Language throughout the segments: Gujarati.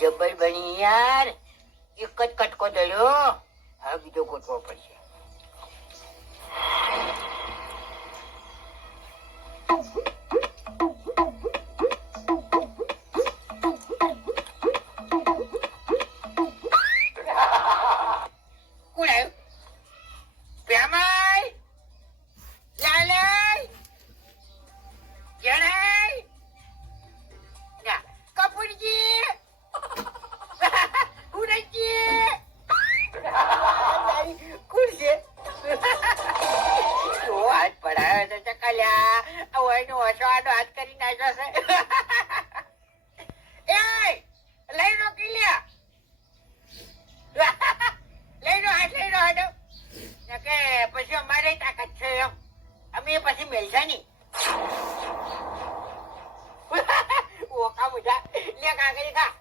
જબર બની યાર. એક જ કટકો દળ્યો, હવે બીજો ગોતવો પડશે. કોણ આવ્યું? પ્યામાઈ, લાલાઈ, જણાઈ, ના, કપૂરજી, ઉડજી, કોણ છે? હાથ પડાયો તો ચકલ્યા, હવે હસવાનો હાથ કરી નાખ્યો છે. એ લઈ લો કિલ્યા, લઈ લો હાથ, લઈ લો હાથ. કે પછી અમારે તાકાત છે એમ, અમે પછી મેલશા નહીં. ઓકા મુજા લે કાકડી ખા.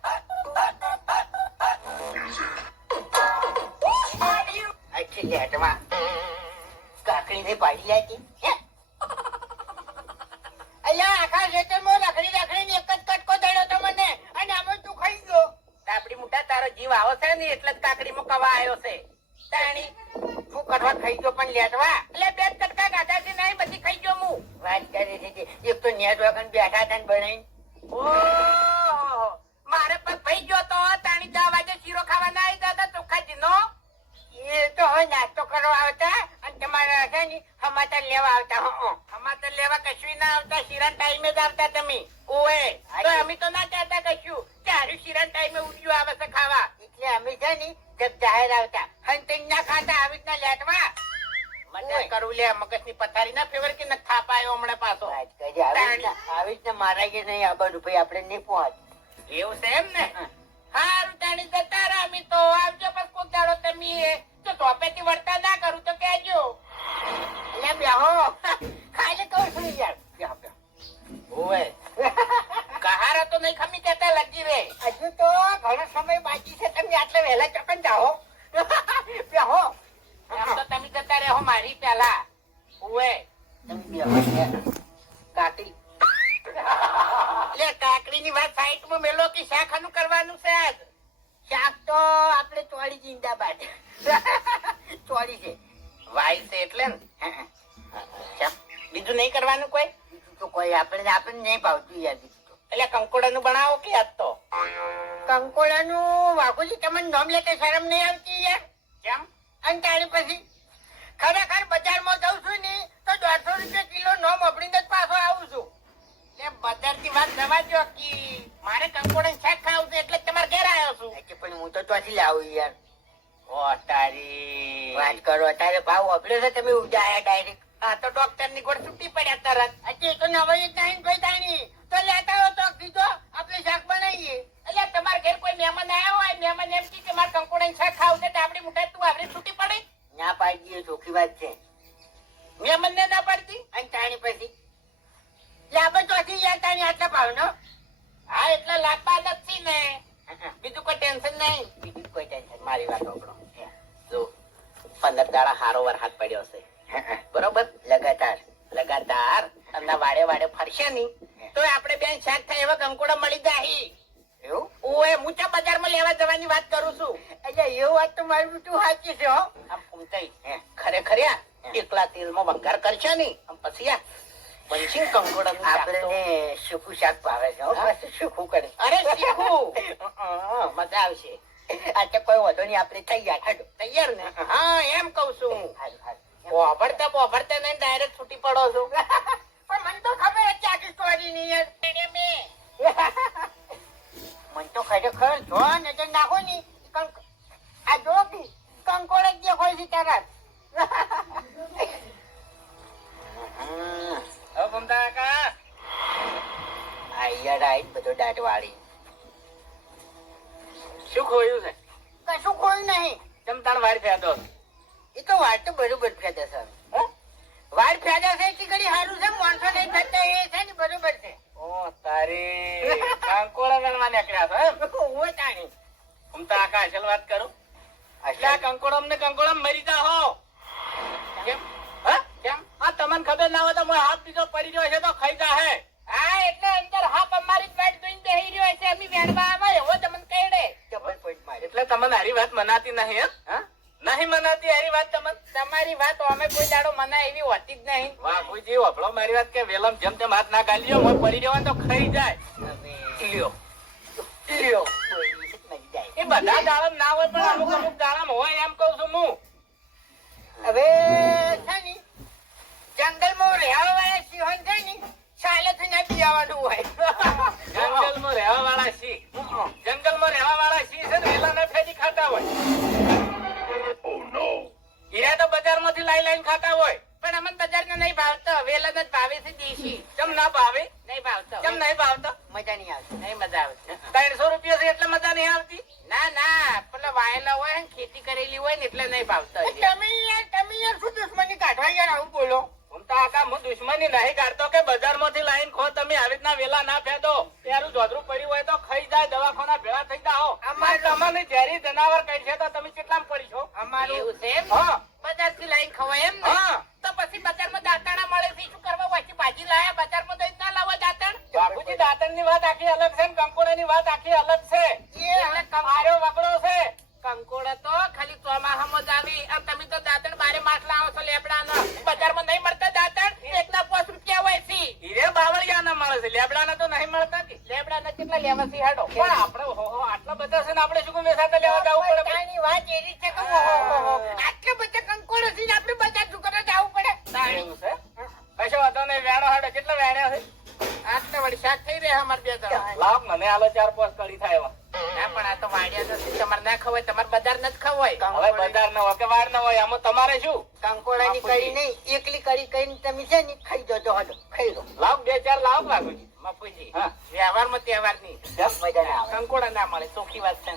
અચ્છી લેટમાં કાકડી ને પાડી લેતી. અલ્યા આખા ખેતરમાં લખડી લખડી એક જ કટકો દડ્યો તો મને, અને આમાં તું ખાઈ ગયો. આપડી મોટા તારો જીવ આવો છે ને એટલે જ કાકડી મુકવા આવ્યો છે. તાણી તું કરવા ખાઈ ગયો પણ લેટવા એટલે બે કટકા ગાધા છે નહીં, બધી ખાઈ ગયો હું. વાત કરી છે એક તો નેટ વગર બેઠા હતા ને બનાવી. ઓહો મારે પણ ભાઈ ગયો તો તાણી 10 વાગે શીરો ખાવા ના આવી દાદા ચોખ્ખાજી નો. એ તો હવે નાસ્તો કરવા આવતા અને તમારે છે ને સમાચાર લેવા આવતા. સમાચાર લેવા કશું ના આવતા, શીરા ટાઈમે જ આવતા તમે. ઓએ તો અમે તો ના કહેતા કશું કે હારું શીરા ટાઈમે ઉઠ્યું આવે છે ખાવા, એટલે અમે છે ને જબ જાહેર આવતા હંતિંગ ના ખાતા આવી રીતના લેટવા. મજા કરું લે, મગજની પથારી ના ફેવર કે ન થાપાયો હમણાં પાછો. આવી રીતના મારા કે નહીં આ બધું ભાઈ આપણે નહીં પહોંચ. એવું છે એમ ને? હારું તાણી જતા રહા અમે તો. આવજો બસ કોક દાડો તમે તો ટોપેથી વળતા ના કરું તો કહેજો. એટલે બેહો ખાલી કહું છું યાર. બેહો બેહો. ઓએ કહારા તો નહીં ખમી કહેતા લગી રે. હજુ તો ઘણો સમય બાકી છે, તમે આટલે વહેલા ચોકન જાઓ. બેહો એમ તો તમે જતા રહો મારી પેલા. ઓએ તમે બેહો કાકડી. એટલે કાકડી ની વાત સાઈડમાં મેલો કે શાક આનું કરવાનું છે આજ? શાક તો આપણે ચોળી જિંદાબાદ. ચોળી છે વાય છે એટલે ને. બીજું નહીં કરવાનું કોઈ? બીજું તો કોઈ આપણે નહીં ભાવતું યાર. બીજું તો એટલે કંકોડા નું બનાવો કે આજ તો? કંકોડા નું વાઘુજી તમને નામ લેતા શરમ નહીં આવતી યાર? કેમ? અને તારી પછી ખરેખર બજારમાં જઉં છું ને તો 150 રૂપિયા કિલો નામ આપડીને જ પાછો આવું છું. બજાર ની વાત જવા દો કે મારે કંકોડા શાક ખાવું છે એટલે તમારે ઘેર આવ્યો છું. પણ હું તો ત્યાંથી લાવું યાર. ઓ તારી વાત કરો, તારે ભાવ વાપર્યો છે તમે ઉડાયા ડાયરેક્ટ. હા તો ડોક્ટર ની ગોળ છૂટી પડ્યા તરત. હજી તો નવાઈ જ નહીં કોઈ તાણી તો લેતા હો તો કીધો આપણે શાક બનાવીએ. એટલે તમારે ઘેર કોઈ મહેમાન આવ્યો હોય, મહેમાન એમ કે મારે કંકોડા શાક ખાવું છે તો આપડી મુઠાઈ તું આવડી છૂટી પડે? ના પાડી દઈએ, ચોખ્ખી વાત છે. મહેમાન ને ના પાડતી અને તાણી પછી લાભ ચોથી યાર તારી આટલા ભાવ નો. હા એટલે લાભ બાદ જ છે ને, બીજું કોઈ ટેન્શન નહીં. બીજું કોઈ ટેન્શન મારી વાત સાંભળો. જો 15 દાડા હારો વરસાદ પડ્યો છે બરોબર, લગાતાર લગાતાર તમને વાડે વાડે ફરશે નહીં તો આપણે બેન શાક થાય એવા કંકોડા મળી જાય. એવું? ઓએ હું ચા બજારમાં લેવા જવાની વાત કરું છું. એટલે એવું વાત તો મારી બધું સાચી છે હો. આમ ફૂમતાઈ ખરેખર એકલા તેલમાં વઘાર કરશે નહીં પછી બનશી કંકોડા આપણે સુખું શાક ભાવે છે. સુખું કરે અરે શીખું મજા આવશે. આ કોઈ વધો નહીં, આપણે તૈયાર તૈયાર ને? હા એમ કઉ છું. બોભરતા બોભરતા નહીં ડાયરેક્ટ છૂટી પડો છો. પણ મને તો ખબર છે આખી સ્ટોરી ની યાર. મને તો ખરેખર જો નજર નાખો ની આ જો કંકોડા જે હોય છે તારા. બધો દાંત વાળી શું ખોયું છે? કશું ખોયું નહીં. તમ તાણ વાળ ફેદો? એ તો વાળ તો બરોબર ફેદે છે. વાળ ફેદે છે કે ઘડી સારું છે, માણસો નહીં થતા એ છે ને બરોબર છે. ઓ તારી કંકોડા વેણવા નીકળ્યા છો એમ? હું તાણી હું તો આખા અસલ વાત કરું. એટલે કંકોડા ને કંકોડા મરી જા હો. કેમ? હા કેમ? હા તમને ખબર ના હોય તો હાથ બીજો પડી રહ્યો છે તો ખાઈ જા હે. હા એટલે અંદર હાથ અમારી જ વાટ જોઈને બેહી રહ્યો છે. અમે વેણવા આવે એવો તમને કહી એટલે તમને હારી વાત મનાતી નહીં એમ? હા? નહીં મનાતી હારી વાત તમને? તમારી વાત અમે કોઈ દાડો મનાય એવી હોતી જ નહીં. વાઘુજી વફળો મારી વાત કે વેલમ જેમ તેમ હાથ ના ગાલ્યો મોય પડી રહ્યો તો ખાઈ જાય. લ્યો લ્યો એ બધા દાડમ ના હોય પણ અમુક અમુક દાડમ હોય એમ કહું છું હું. હવે છે ને જંગલમાં રહેવા વાળા સિંહણ છે ને સાલેથી ના પીવાનું હોય. જંગલમાં રહેવા વાળા સિંહ જંગલમાં રહેવા વાળા સિંહ છે ને વેલા ના ફેરી ખાતા હોય. હીરા તો બજારમાંથી લાઈ ખાતા હોય. પણ અમને બજારનો નહીં ભાવતો, વેલા જ ભાવે છે દેશી. કેમ ના ભાવે? નહીં ભાવતો. કેમ નહીં ભાવતો? મજા નહીં આવતી. નહીં મજા આવતી. 300 રૂપિયા છે એટલે મજા નહીં આવતી? ના ના, પેલા વાયેલા હોય ને ખેતી કરેલી હોય ને એટલે નહીં ભાવતો. તમે યાર શું દુશ્મની કાઢવા યાર આવું બોલો? હું તો આકા હું દુશ્મની નહીં કાઢતો કે બજારમાંથી લાઈન ખો તમે આવી રીતના વેલા ના ફેદો. ત્યારું જોધરું પડ્યું હોય તો ખાઈ જાય દવાખાના ભેળા થઈ જાઓ. અમારે તમને ઝેરી જનાવર કહી છે તો તમે કેટલામ પડી છો? અમારું એવું છે એમ? હા બજારથી લાઈન ખવાય એમ ને? હા. તો પછી બજારમાં દાંતણા મળે છે શું કરવા? વાંચી ભાજી લાયા બજારમાં તો ના લાવો દાંતણ. બાપુજી દાંતણની વાત આખી અલગ છે ને કંકોડાની વાત આખી અલગ છે. એટલે આર્યો વગડો છે. કંકોડા તો ખાલી ચોમાસામાં જ આવી. આમ તમે તો દાંતણ બારે માસ લાવો છો લેબડાના. બજારમાં નહીં મળતા દાંતણ, એકના 5 રૂપિયા હોય છે. હીરે બાવળિયાના મળે છે, લેબડાના તો નહીં મળતા કે. લેબડાના કેટલા લેવા છે હાડો? પણ આપણે ઓહો આટલા બધા છે ને આપણે શું વેસાતા લેવા જવું પડે? બધાની વાત એવી છે કે ઓહો આટલા બધા કંકોડો છે ને આપણે બજાર દુકાને જવું પડે. એવું છે? કશો વાંધો નહીં. વેણો હાડો કેટલા વેણ્યા છે? આટલા વળી શાક થઈ રહ્યા અમારે બે જણા. લાવ મને આલો 4-5 કડી થાય એવા. ના પણ આ તો વાડિયા નથી. તમારે ના ખવાય, તમારે બજાર નથી ખવાય. હવે બજાર ના હોય કે વાર ના હોય આમાં તમારે શું? કંકોડાની કઢી નહીં, એકલી કઢી કરીને તમે છે ને ખાઈ જજો. હાલો ખાઈ લો. લાવ 2-4 લાવ બાપુજી. બાપુજી હા. વ્યવહારમાં તહેવાર નહીં. મજા ના આવે. કંકોડા ના મળે, ચોખ્ખી વાત છે.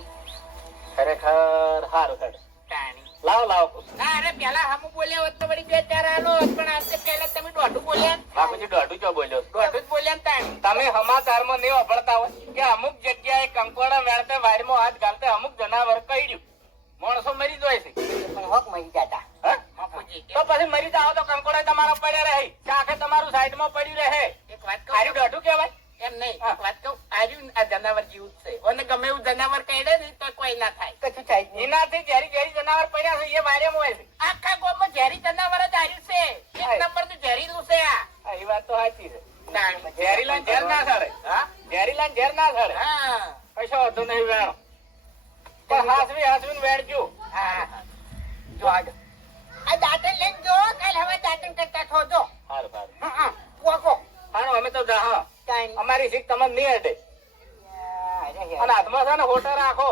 ખરેખર હારું હેડ. તાણી. લાવ લાવ ના અરે પેલા હમુ બોલ્યા હોત તો વળી 2-4 આલો હોત, પણ આજે પહેલા તમે દોઢું બોલ્યા. બાપુજી દોઢું જો બોલ્યો. દોઢું જ બોલ્યા ને તાણી. તમે સમાચારમાં નહીં વાપરતા હોય કે અમુક જગ્યાએ કંકોડા વેણતે વાયરમાં હાથ ગાલતે અમુક જનાવર કઈડ્યું માણસો મરી જાય છે. પણ હોક મરી જતા. હા? બાપુજી તો પછી મરી જાઓ તો કંકોડા તમારા પડ્યા રહે, શાખે તમારું સાઈડમાં પડ્યું રહે. એક વાત આર્યું કહું દોઢું કહેવાય. એમ નહીં, એક વાત કહું, આર્યું આ જનાવર જેવું જ છે. અને ગમે એવું જનાવર કહેડે ને તો કોઈ ના થાય. કશું થાય જ નહીં. એનાથી ઝેરી જનાવર પડ્યા છે એ વાયરામાં હોય છે. આખા ગામમાં ઝેરી જનાવર જ આર્યું છે. એક નંબરનું ઝેરીલું છે આ. હા, એ વાત તો સાચી છે. તાણી. ઝેરી લાઈન ઝેર ના સડે. હા ઝેરી લાઈન ઝેર ના સડે. હા કશો વાંધો નહીં વેણો. પણ હાસવીને વેણજો. હા જો આગળ આ દાંતણ લઈને જો, કાલ હવે દાંતણ કરતા છો જો. સારું સારું. હા પોકો હારું અમે તો જા. તાણી. અમારી શીખ તમને નહીં અડે. અને હાથમાં છે ને હોટો રાખો.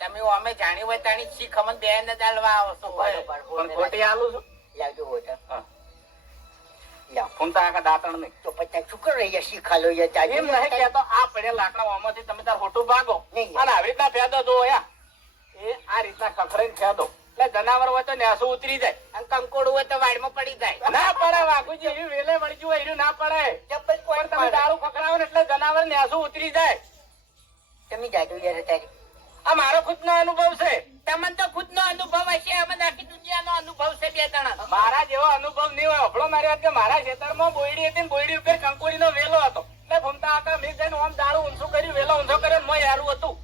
તમે અમે જાણ્યું હોય તાણી શીખ અમને બે ને દાળવા આવો છો. પણ ખોટી આલું છું. લાવજો હોટલ. હા. લાવ. ફૂમતા આખા દાંતણ નહીં. તો પછી શું કરો રહ્યા શીખાલો યા એમ નહીં કહેતો આ પડ્યા લાકડા ઓમાંથી તમે તાર હોટું ભાગો. નહીં. અને આવી રીતના ફેદો જો યા. એ આ રીતના કખડીને ફેદો. એટલે જનાવર હોય તો નેસું ઉતરી જાય. અને કંકોડું હોય તો વાડમાં પડી જાય. ના પડે વાઘુજી, એવી વેલે વળી ગયું હોય એનું ના પડે. ચપ્પલ કોઈ પણ તમે દારૂ ખખડાવો ને એટલે જનાવર નેસું ઉતરી જાય. તમે જાદુ યાર તારી. આ મારો ખુદનો અનુભવ છે. તમને તો ખુદનો અનુભવ હશે, અમને આખી દુનિયાનો અનુભવ છે બે જણા. મારા જેવો અનુભવ નહીં હોય. હફળો મારી વાત કે મારા ખેતરમાં બોયડી હતી ને બોયડી ઉપર કંકોડીનો વેલો હતો. એટલે ભમતા આકા મેં જઈને આમ દારૂ ઊંચું કર્યું, વેલો ઊંચો કર્યો ને મોય હારું હતું.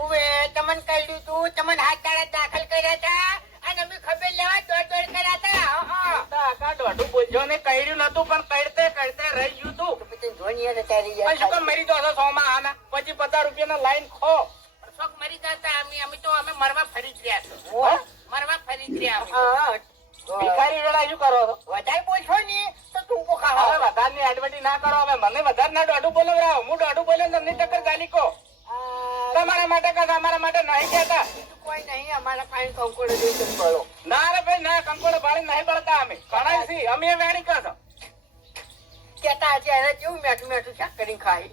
ઉવે તમને કહ્યું તું, તમને હાથ તાળા દાખલ કર્યા હતા અને અમે ખબર લેવા દોડ કર્યા હતા. ભમતા આકા દોઢું બોલજો ને કઈડ્યું નતું પણ કઈડતે રહી ગયું તું. તો પછી જોની યાર તારી પણ શું કામ મરી જાવ છો 100 માં આના? પછી 50 રૂપિયાના લાઈન ખો. શોખ મરી જતા અમે તો અમે મરવા ફરી જ રહ્યા છો. હા? મરવા ફરી જ રહ્યા અમે. ભિખારી વેળા શું કરો છો? વધારે બોલશો ને તો ટૂંકો હવે ખાવા. વધારની એડવર્ટી ના કરો. હવે મને વધારે ના દોઢું બોલવડાવો. હું દોઢું બોલ્યો ને તમને ટક્કર ગાલી કહો. તમારા માટે કદાચ અમારા માટે નહીં કહેતા. કોઈ નહીં, અમારા પાસે કંકોડો જોઈ બોલો. ના રે ભાઈ ના, કંકોડો ભાળી નહીં બળતા અમે. ઘણા છીએ અમે વેણી કહો. કેતા અત્યારે કેવું મેઠું મેઠું શાક કરીને ખાઈ.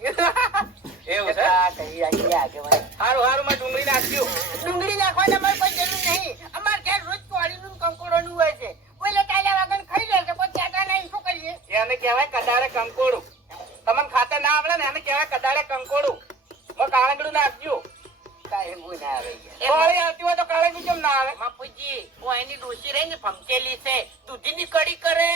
એવું છે? આગેવાન હારું હારું માં ડુંગળી નાખ્યું. ડુંગળી નાખવાની અમારે કોઈ જરૂર નહીં. અમારે ઘેર રોજ ચોળીનું કંકોડોનું હોય છે. કોઈ લટાયા વગર ખાઈ લેશે, કોઈ કહેતા નહીં. શું કરીએ? એને કહેવાય કદાળે કંકોડું. તમને ખાતે ના આવડે ને એને કહેવાય કદાળે કંકોડું. કાળંગડું નાખજો. કાંઈ એવું ના આવે. કોળી આવતી હોય તો કાળંગડું કેમ ના આવે? બાપુજી, એની ડોસી રહી ને ફમકેલી છે. દૂધીની કઢી કરે,